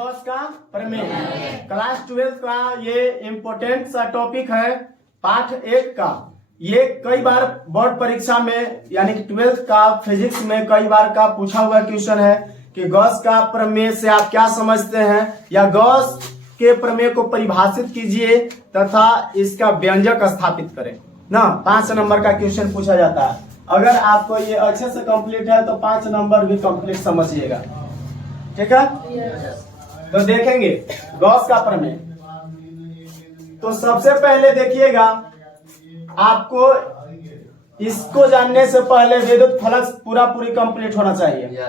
Gauss का प्रमेय। Class 12 का ये इम्पोर्टेंट सा टॉपिक है पाठ 1 का। ये कई बार बोर्ड परीक्षा में यानी कि 12th का फिजिक्स में कई बार का पूछा हुआ क्वेश्चन है कि गॉस का प्रमेय से आप क्या समझते हैं, या गॉस के प्रमेय को परिभाषित कीजिए तथा इसका व्यंजक स्थापित करें ना। 5 नंबर का क्वेश्चन पूछा जाता है। अगर आपको ये अच्छे से कंप्लीट है तो 5 नंबर भी कंप्लीट समझिएगा, ठीक है। तो देखेंगे गॉस का प्रमेय। तो सबसे पहले देखिएगा, आपको इसको जानने से पहले विद्युत फ्लक्स पूरी कंप्लीट होना चाहिए।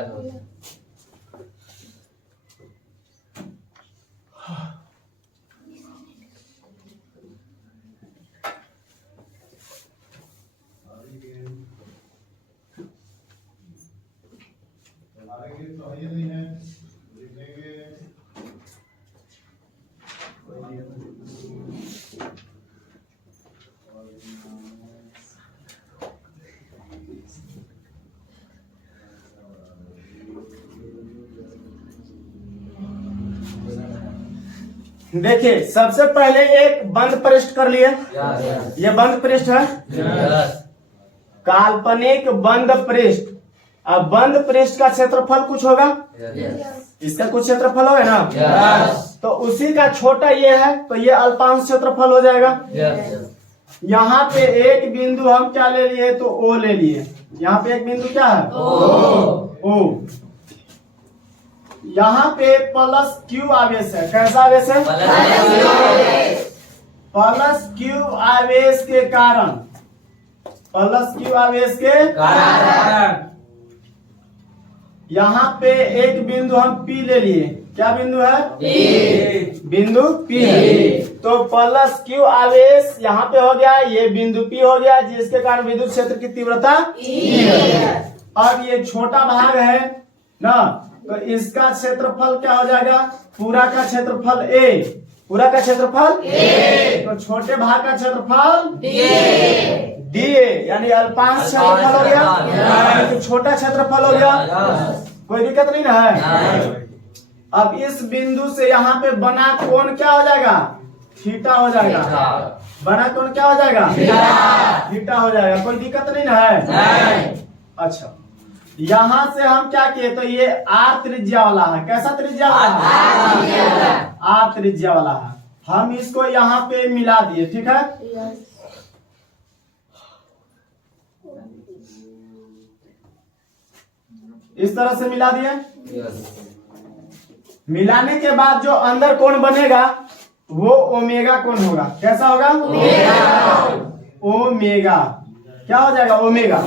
देखिए, सबसे पहले एक बंद पृष्ठ कर लिए। ये बंद पृष्ठ है, काल्पनिक बंद पृष्ठ। अब बंद पृष्ठ का क्षेत्रफल कुछ होगा, इसका कुछ क्षेत्रफल होगा ना। तो उसी का छोटा ये है, तो ये अल्पांश क्षेत्रफल हो जाएगा। यहाँ पे एक बिंदु हम क्या ले लिए, तो ओ ले लिए। यहाँ पे एक बिंदु क्या है, ओ। यहाँ पे प्लस क्यू आवेश है। कैसा आवेश है, प्लस क्यू आवेश के कारण, प्लस क्यू आवेश के कारण यहाँ पे एक बिंदु हम पी ले लिए। क्या बिंदु है, बिंदु पी है। तो प्लस क्यू आवेश यहाँ पे हो गया, ये बिंदु पी हो गया, जिसके कारण विद्युत क्षेत्र की तीव्रता E है। अब ये छोटा भाग है ना, तो इसका क्षेत्रफल क्या हो जाएगा, पूरा का क्षेत्रफल A, पूरा का क्षेत्रफल A। तो छोटे भाग का क्षेत्रफल DA, यानी अल्पांश क्षेत्रफल हो गया, तो छोटा क्षेत्रफल हो गया। कोई दिक्कत नहीं ना है। अब इस बिंदु से यहाँ पे बना कोण क्या हो जाएगा, थीटा हो जाएगा। बना कोण क्या हो जाएगा, थीटा हो जाएगा। कोई दिक्कत नहीं ना है। अच्छा, यहाँ से हम क्या किए, तो ये आर त्रिज्या वाला है। कैसा त्रिज्या वाला है, आर त्रिज्या वाला है। हम इसको यहाँ पे मिला दिए, ठीक है। इस तरह से मिला दिए। मिलाने के बाद जो अंदर कोण बनेगा वो ओमेगा कोण होगा। कैसा होगा, ओमेगा। क्या हो जाएगा, ओमेगा।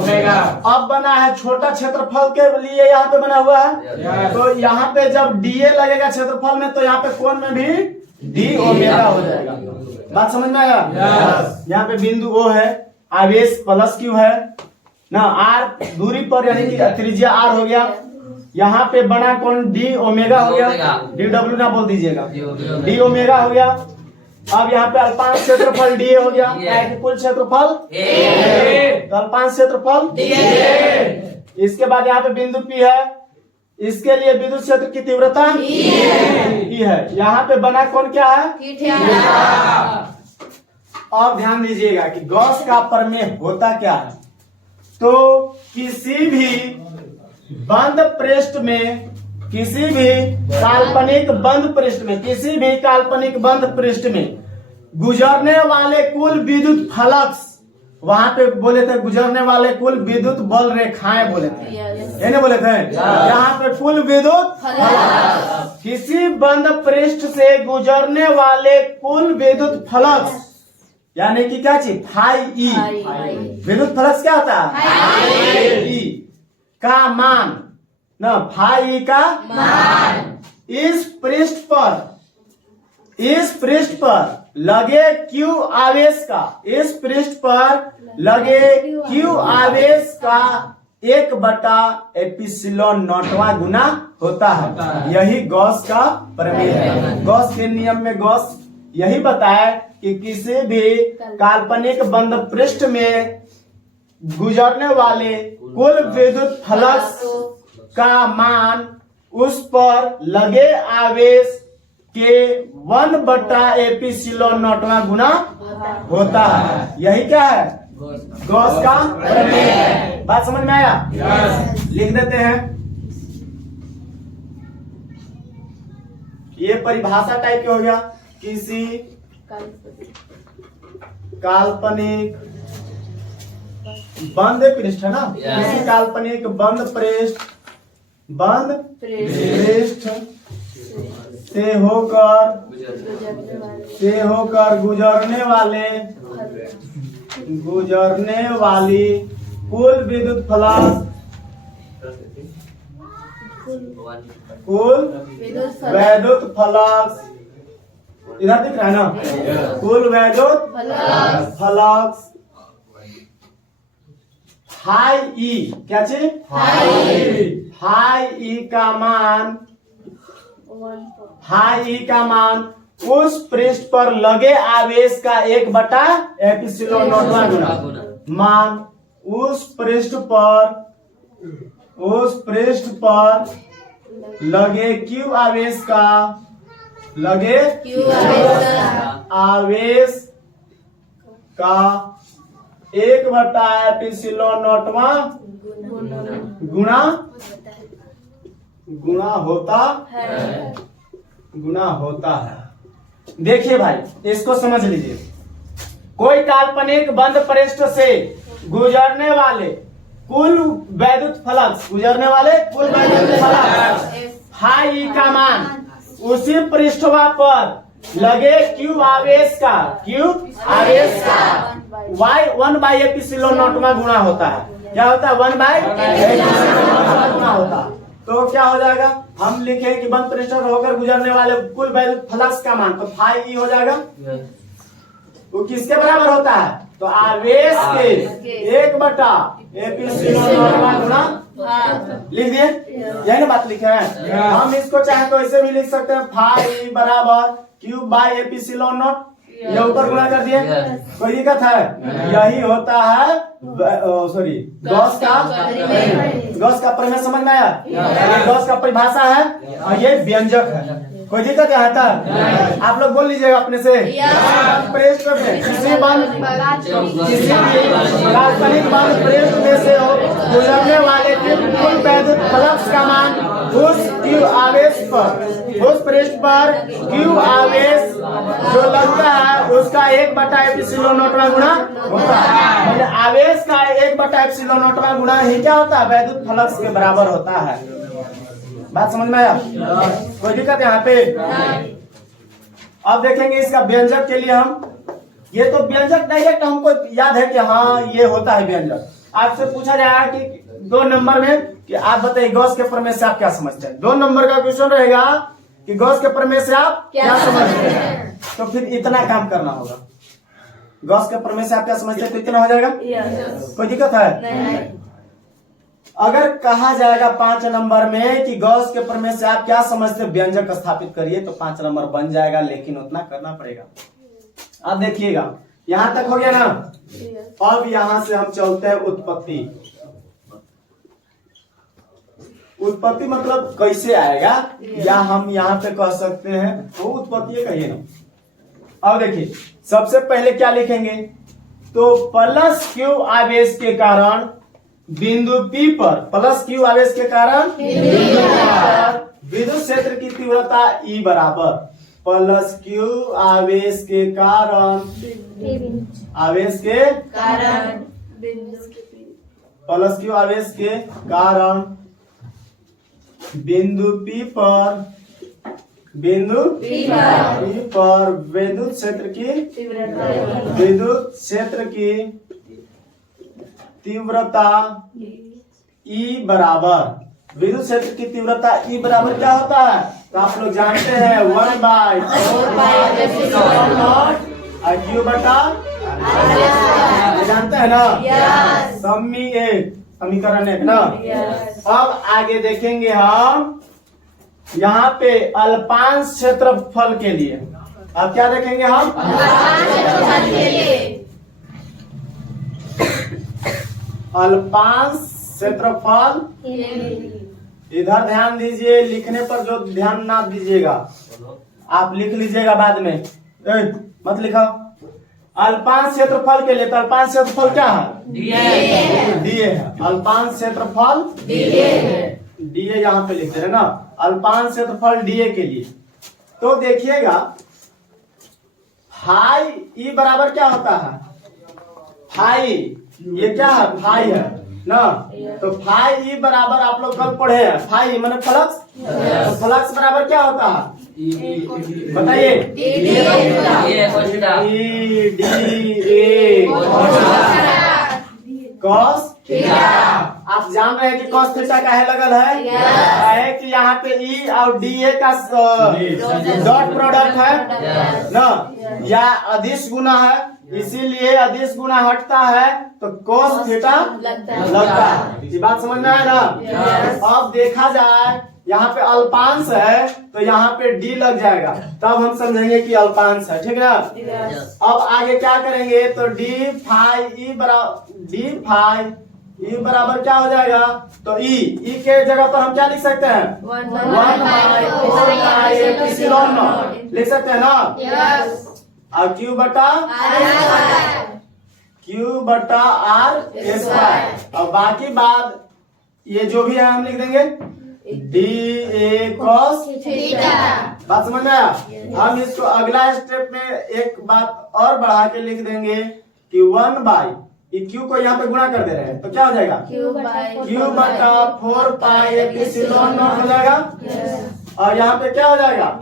अब बना है छोटा क्षेत्रफल के लिए, यहाँ पे बना हुआ है। तो यहाँ पे जब डीए लगेगा क्षेत्रफल में, तो यहाँ पे कोण में भी डी ओमेगा हो जाएगा। बात समझ में आया। यहाँ पे बिंदु ओ है, आवेश प्लस क्यू है ना, आर दूरी पर यानी कि त्रिज्या आर हो गया। यहाँ पे बना कोण डी ओमेगा हो गया, डी डब्ल्यू ना बोल दीजिएगा, डी ओमेगा हो गया। अब यहाँ पे अल्पांश क्षेत्रफल डीए हो गया, कुल क्षेत्रफल तो अल्पांश क्षेत्रफल डीए। इसके बाद यहाँ पे बिंदु पी है, इसके लिए विद्युत क्षेत्र की तीव्रता ई है। यहाँ पे बना कोण क्या है, अब ध्यान दीजिएगा कि गॉस का प्रमेय होता क्या है। तो किसी भी बंद पृष्ठ में, किसी भी काल्पनिक बंद पृष्ठ में, किसी भी काल्पनिक बंद पृष्ठ में गुजरने वाले कुल विद्युत फ्लक्स, वहां पे बोले थे गुजरने वाले कुल विद्युत बल रेखाएं बोले थे, ये नहीं बोले थे। यहाँ पे कुल विद्युत फ्लक्स, किसी बंद पृष्ठ से गुजरने वाले कुल विद्युत फ्लक्स, यानी कि क्या चीज, फाई ई। विद्युत फ्लक्स क्या होता है, फाई ई का मान ना, फाई का मान इस पृष्ठ पर लगे क्यू आवेश का, इस पृष्ठ पर लगे क्यू आवेश का 1/ε0 गुना होता है। यही गॉस का प्रमेय है। गॉस के नियम में गॉस यही बताया कि किसी भी काल्पनिक बंद पृष्ठ में गुजरने वाले कुल विद्युत फ्लक्स का मान उस पर लगे आवेश के 1/एप्सिलॉन0 गुना होता है। यही क्या है? गॉस का प्रमेय है। बात समझ में आया? लिख देते हैं। ये परिभाषा टाइप की हो गया। किसी काल्पनिक बंद पृष्ठ है ना, किसी काल्पनिक बंद पृष्ठ से होकर गुजरने वाली कुल विद्युत फ्लक्स इधर दिख रहा है ना, कुल विद्युत फ्लक्स हाई ई, क्या चीज? हाई ई का मान उस पृष्ठ पर लगे आवेश का 1/एप्सिलॉन0 गुना मान उस पृष्ठ पर लगे क्यू आवेश का 1/एप्सिलॉन0 गुना होता है। देखिए भाई, इसको समझ लीजिए। कोई काल्पनिक बंद पृष्ठ से गुजरने वाले कुल वैद्युत फ्लक्स हाई ई का मान उसी पृष्ठवा पर लगे क्यू आवेश का 1/एप्सिलॉन0 गुना होता है। क्या होता है? 1/एप्सिलॉन0 गुना होता है। तो क्या हो जाएगा? हम लिखें कि बंद पृष्ठ पर होकर गुजरने वाले कुल वैद्युत फ्लक्स का मान, तो फाई ई हो जाएगा। वो किसके बराबर होता है? तो आवेश के 1/एप्सिलॉन0 गुना। लिख दिए? यही ना बात लिखे हैं। हम इसको चाहे तो ऐसे भी लिख सकते हैं, फाई बराबर Q/एप्सिलॉन0, ये ऊपर गुणा कर दिए। कोई दिक्कत है? यही होता है गॉस का प्रमेय। समझ में आया? ये गॉस का परिभाषा है और ये व्यंजक है। कोई दिक्कत है? आप लोग बोल लीजिएगा अपने से। पृष्ठ में किसी काल्पनिक बंद पृष्ठ में से गुजरने वाले कुल वैद्युत फ्लक्स का मान उस क्यू आवेश पर, उस पृष्ठ पर क्यू आवेश जो लगता है उसका 1/एप्सिलॉन0 गुना होता है। मतलब आवेश का 1/एप्सिलॉन0 गुना ही क्या होता है? वैद्युत फ्लक्स के बराबर होता है। बात समझ में आया? कोई दिक्कत यहाँ पे? अब देखेंगे इसका व्यंजक के लिए ये तो व्यंजक डायरेक्ट हमको याद है कि हाँ ये होता है व्यंजक। आपसे पूछा जाएगा कि 2 नंबर में कि आप बताइए गॉस के प्रमेय से आप क्या समझते हैं। 2 नंबर का क्वेश्चन रहेगा कि गॉस के प्रमेय से आप क्या समझते हैं। तो फिर इतना काम करना होगा। गॉस के प्रमेय से आप क्या समझते हैं, तो इतना हो जाएगा। कोई दिक्कत है? अगर कहा जाएगा 5 नंबर में कि गॉस के प्रमेय से आप क्या समझते हैं, व्यंजक स्थापित करिए, तो 5 नंबर बन जाएगा, लेकिन उतना करना पड़ेगा। अब देखिएगा, यहां तक हो गया ना। अब यहां से हम चलते हैं उत्पत्ति। उत्पत्ति मतलब कैसे आएगा, या हम यहाँ पे कह सकते हैं वो उत्पत्ति कहिए ना। अब देखिए, सबसे पहले क्या लिखेंगे, तो प्लस क्यू आवेश के कारण बिंदु P पर, प्लस क्यू आवेश के कारण विद्युत क्षेत्र की तीव्रता E बराबर प्लस क्यू आवेश के कारण प्लस क्यू आवेश के कारण बिंदु P पर विद्युत क्षेत्र की तीव्रता E बराबर, विद्युत क्षेत्र की तीव्रता E बराबर क्या होता है, तो आप लोग जानते हैं 1/4π0 Q बटा, जानते हैं ना। समीकरण 1 ना। अब आगे देखेंगे हम यहाँ पे अल्पांश क्षेत्रफल के लिए। अब क्या देखेंगे हम, अल्पांश क्षेत्रफल इधर ध्यान दीजिए, लिखने पर जो ध्यान ना दीजिएगा, आप लिख लीजिएगा बाद में। मत लिखो। अल्पांश क्षेत्रफल के लिए, तो अल्पांश क्षेत्रफल क्या है? डीए है। अल्पांश क्षेत्रफल डीए यहाँ पे लिखते हैं ना, अल्पांश क्षेत्रफल डीए के लिए। तो देखिएगा फाई ई बराबर क्या होता है? फाई, ये क्या है? फाई है ना। तो फाई ई बराबर आप लोग कल पढ़े हैं, फाई मैंने फ्लक्स। तो फ्लक्स बराबर क्या होता है? बताइए। Cos theta. आप जान रहे हैं कि कॉस थीटा काहे लगल है कि यहाँ पे ई और डी ए का डॉट प्रोडक्ट है ना, या अदिश गुना है, इसीलिए अदिश गुना हटता है तो कॉस थीटा लगता है। ये बात समझ में आया ना? अब देखा जाए यहाँ पे अल्पांश है तो यहाँ पे डी लग जाएगा, तब हम समझेंगे कि अल्पांश है, ठीक है ना। अब आगे क्या करेंगे, तो डी फाई ई बराबर क्या हो जाएगा? तो ई के जगह पर हम क्या लिख सकते हैं? 1/4 लिख सकते हैं ना। और क्यू बटा आर स्क्वायर। और बाकी बात ये जो भी है हम लिख देंगे डी ए कॉस थीटा। बात समझ में आया? हम इसको अगला स्टेप में एक बात और बढ़ा के लिख देंगे कि 1/, क्यू को यहाँ पे गुणा कर दे रहे हैं तो क्या हो जाएगा? क्यू बटा 4 पाई एप्सिलॉन नॉट हो जाएगा। और यहाँ पे क्या हो जाएगा?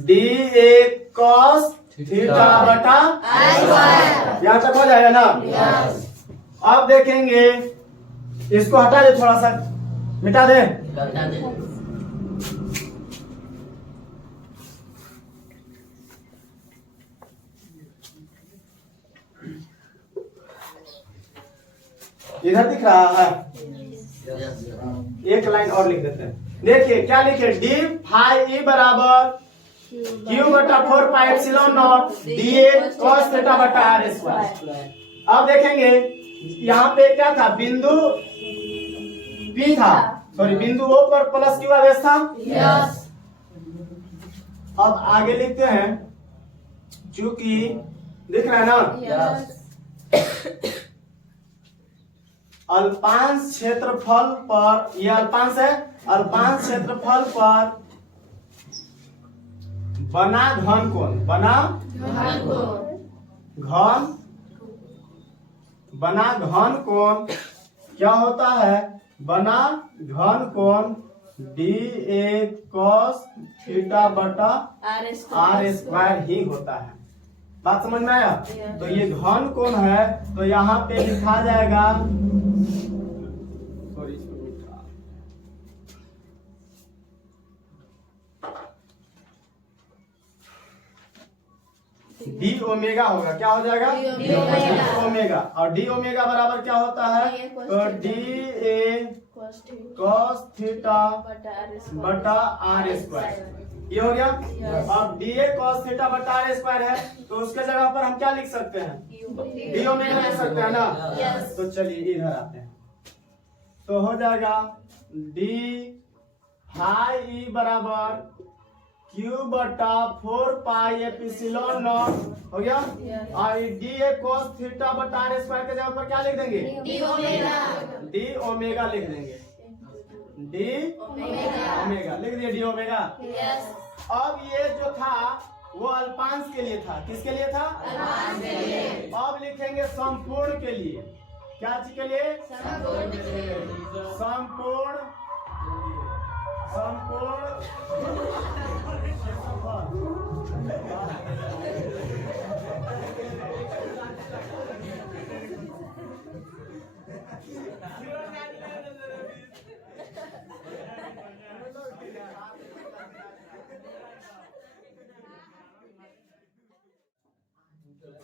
डी ए कॉस थीटा बटा यहाँ तक हो जाएगा ना। अब देखेंगे, इसको हटा दे, थोड़ा सा मिटा दे। इधर दिख रहा है, एक लाइन और लिख देते हैं। देखिए क्या लिखे, डी फाई ई बराबर क्यू बटा 4 pi epsilon not D A cos theta बटा आर स्क्वायर। अब देखेंगे यहाँ पे क्या था, बिंदु P था, सॉरी बिंदु O पर प्लस क्यू आवेश था। अब आगे लिखते हैं, चूंकि दिख रहा है ना, अल्पांश क्षेत्रफल पर, यह अल्पांश है, अल्पांश क्षेत्रफल पर बना घन कोण क्या होता है? बना घन कोण डी ए कॉस थीटा बटा आर स्क्वायर ही होता है। बात समझ में आया? तो ये घन कोण है तो यहाँ पे लिखा जाएगा, डी ओमेगा होगा। क्या हो जाएगा? D omega. और डी ओमेगा बराबर क्या होता है? तो डी ए कॉस थीटा बटा आर स्क्वायर, ये हो गया। अब डी ए कॉस थीटा बटा आर स्क्वायर है तो उसके जगह पर हम क्या लिख सकते हैं? डी ओमेगा लिख सकते हैं ना। तो चलिए इधर आते हैं, तो हो जाएगा डी फाई ई बराबर क्यू बटा 4 पाई एप्सिलॉन नॉट हो गया। और डी ए कॉस थीटा बटा आर स्क्वायर के जगह पर क्या लिख देंगे? डी ओमेगा लिख देंगे। डी ओमेगा लिख दिए, डी ओमेगा। अब ये जो था वो अल्पांश के लिए था। किसके लिए था? अल्पांश के लिए। अब लिखेंगे संपूर्ण के लिए। क्या चीज के लिए? संपूर्ण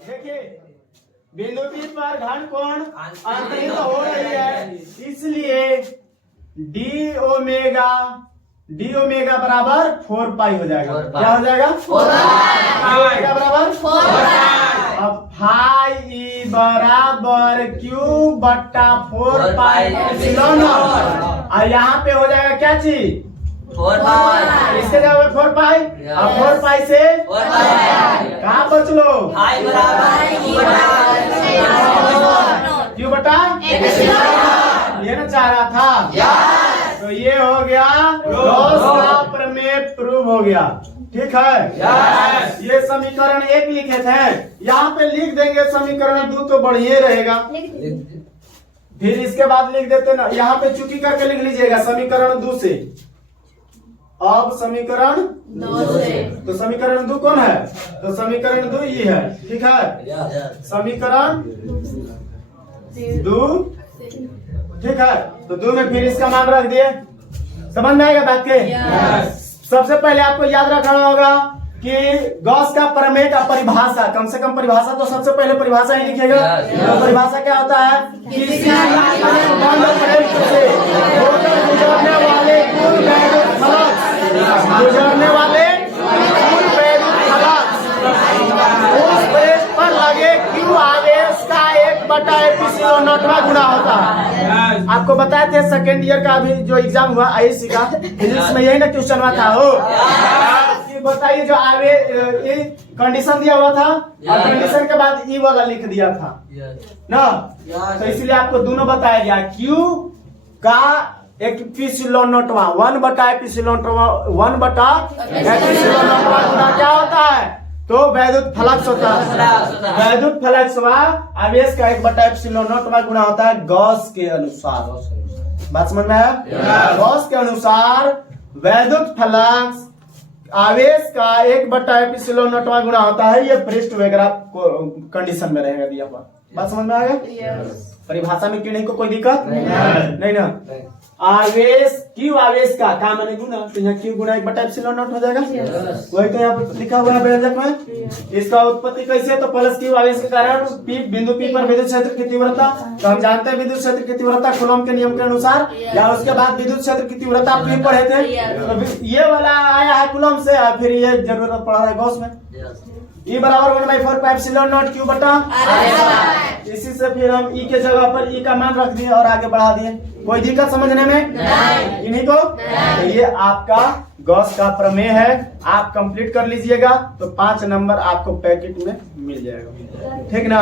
देखिए बिंदु P पर घन कोण अंतरित हो रही है, इसलिए डी ओमेगा बराबर 4 पाई हो जाएगा। क्या हो जाएगा? 4 पाई बराबर 4 पाई। अब फाई ई बराबर क्यू बट्टा 4 पाई एप्सिलॉन नॉट। और यहाँ पे हो जाएगा क्या चीज 4 पाई। इसके जगह 4 पाई और 4 पाई से 4 पाई। कहाँ बच लो I बराबर क्यों बटा ये ना चाह रहा था। तो ये हो गया गॉस का प्रमेय प्रूव हो गया। ठीक है ये समीकरण 1 लिखे थे, यहाँ पे लिख देंगे समीकरण 2 तो बढ़िया रहेगा। फिर इसके बाद लिख देते ना, यहाँ पे चुकी करके लिख लीजिएगा समीकरण 2 से। अब समीकरण 2 से तो समीकरण 2 कौन है, तो समीकरण 2 ये है। ठीक है समीकरण 2 ठीक है। तो 2 में फिर इसका मान रख दिए। समझ में आएगा बात के? सबसे पहले आपको याद रखना होगा कि गॉस का प्रमेय का परिभाषा, कम से कम परिभाषा तो सबसे पहले परिभाषा ही लिखिएगा। तो परिभाषा क्या होता है, किसी गुजरने वाले कुल वैद्युत फलक, गुजरने वाले कुल वैद्युत फलक उस पृष्ठ पर लगे Q आवेश का 1/ε0 गुणा होता है। आपको बताए थे सेकेंड ईयर का अभी जो एग्जाम हुआ आईएससी का, फिजिक्स में यही ना क्वेश्चन हुआ था। हो बताइए जो आवेश कंडीशन दिया हुआ था और कंडीशन के बाद ई वाला लिख दिया था ना, तो इसलिए आपको दोनों बताया गया। Q का एप्सिलॉनोटवा 1/ε0 गुना क्या होता है, तो वैद्युत फ्लक्स होता है। वैद्युत फ्लक्स आवेश का 1/ε0 गुना होता है गॉस के अनुसार। बात समझ में आया? गॉस के अनुसार वैद्युत फ्लक्स आवेश का 1/ε0 गुना होता है। ये पृष्ठ वगैरह कंडीशन में रहेगा दिया हुआ। बात समझ में आएगा? परिभाषा में क्यों नहीं को कोई दिक्कत नहीं ना। आवेश Q आवेश का क्या माने गुना, तो यहाँ Q गुना 1/ε0 हो जाएगा। वही तो यहाँ पे लिखा हुआ है व्यंजक में। इसका उत्पत्ति कैसे, तो प्लस Q आवेश के कारण P बिंदु P पर विद्युत क्षेत्र की तीव्रता, तो हम जानते हैं विद्युत क्षेत्र की तीव्रता कूलॉम के नियम के अनुसार, या उसके बाद विद्युत क्षेत्र की तीव्रता P पढ़े थे। तो ये वाला आया है कूलॉम से, और फिर ये जरूरत पड़ा है गॉस में। E बराबर 1/4πε0 Q बटा। इसी से फिर हम E के जगह पर E का मान रख दिए और आगे बढ़ा दिए। कोई दिक्कत समझने में इन्हीं को? तो ये आपका गॉस का प्रमेय है, आप कंप्लीट कर लीजिएगा तो 5 नंबर आपको पैकेट में मिल जाएगा। ठीक ना,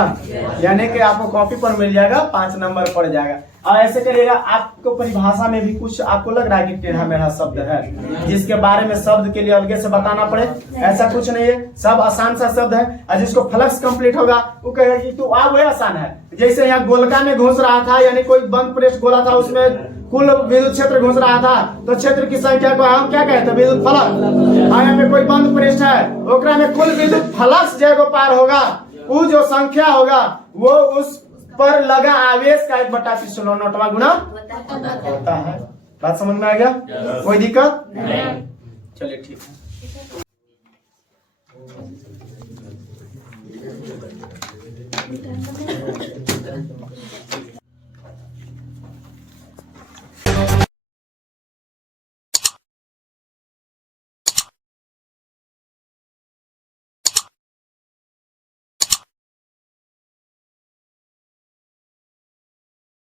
यानी कि आपको कॉपी पर मिल जाएगा, 5 नंबर पड़ जाएगा। और ऐसे करिएगा, आपको परिभाषा में भी कुछ आपको लग रहा है कि टेढ़ा मेढ़ा शब्द है जिसके बारे में शब्द के लिए अलग से बताना पड़े, ऐसा कुछ नहीं है। सब आसान सा शब्द है, और जिसको फ्लक्स कंप्लीट होगा वो कहेगा कि तो वही आसान है। जैसे यहाँ गोलका में घुस रहा था, यानी कोई बंद पृष्ठ गोला था, उसमें कुल विद्युत क्षेत्र घुस रहा था, तो क्षेत्र की संख्या को हम क्या कहते हैं, विद्युत फलक। यहाँ पे कोई बंद पृष्ठ है, ओकरा में कुल विद्युत फलक जगह पार होगा, वो जो संख्या होगा वो उस पर लगा आवेश का 1/ε0 गुना होता है। बात समझ में आ गया? कोई दिक्कत? चलिए ठीक है।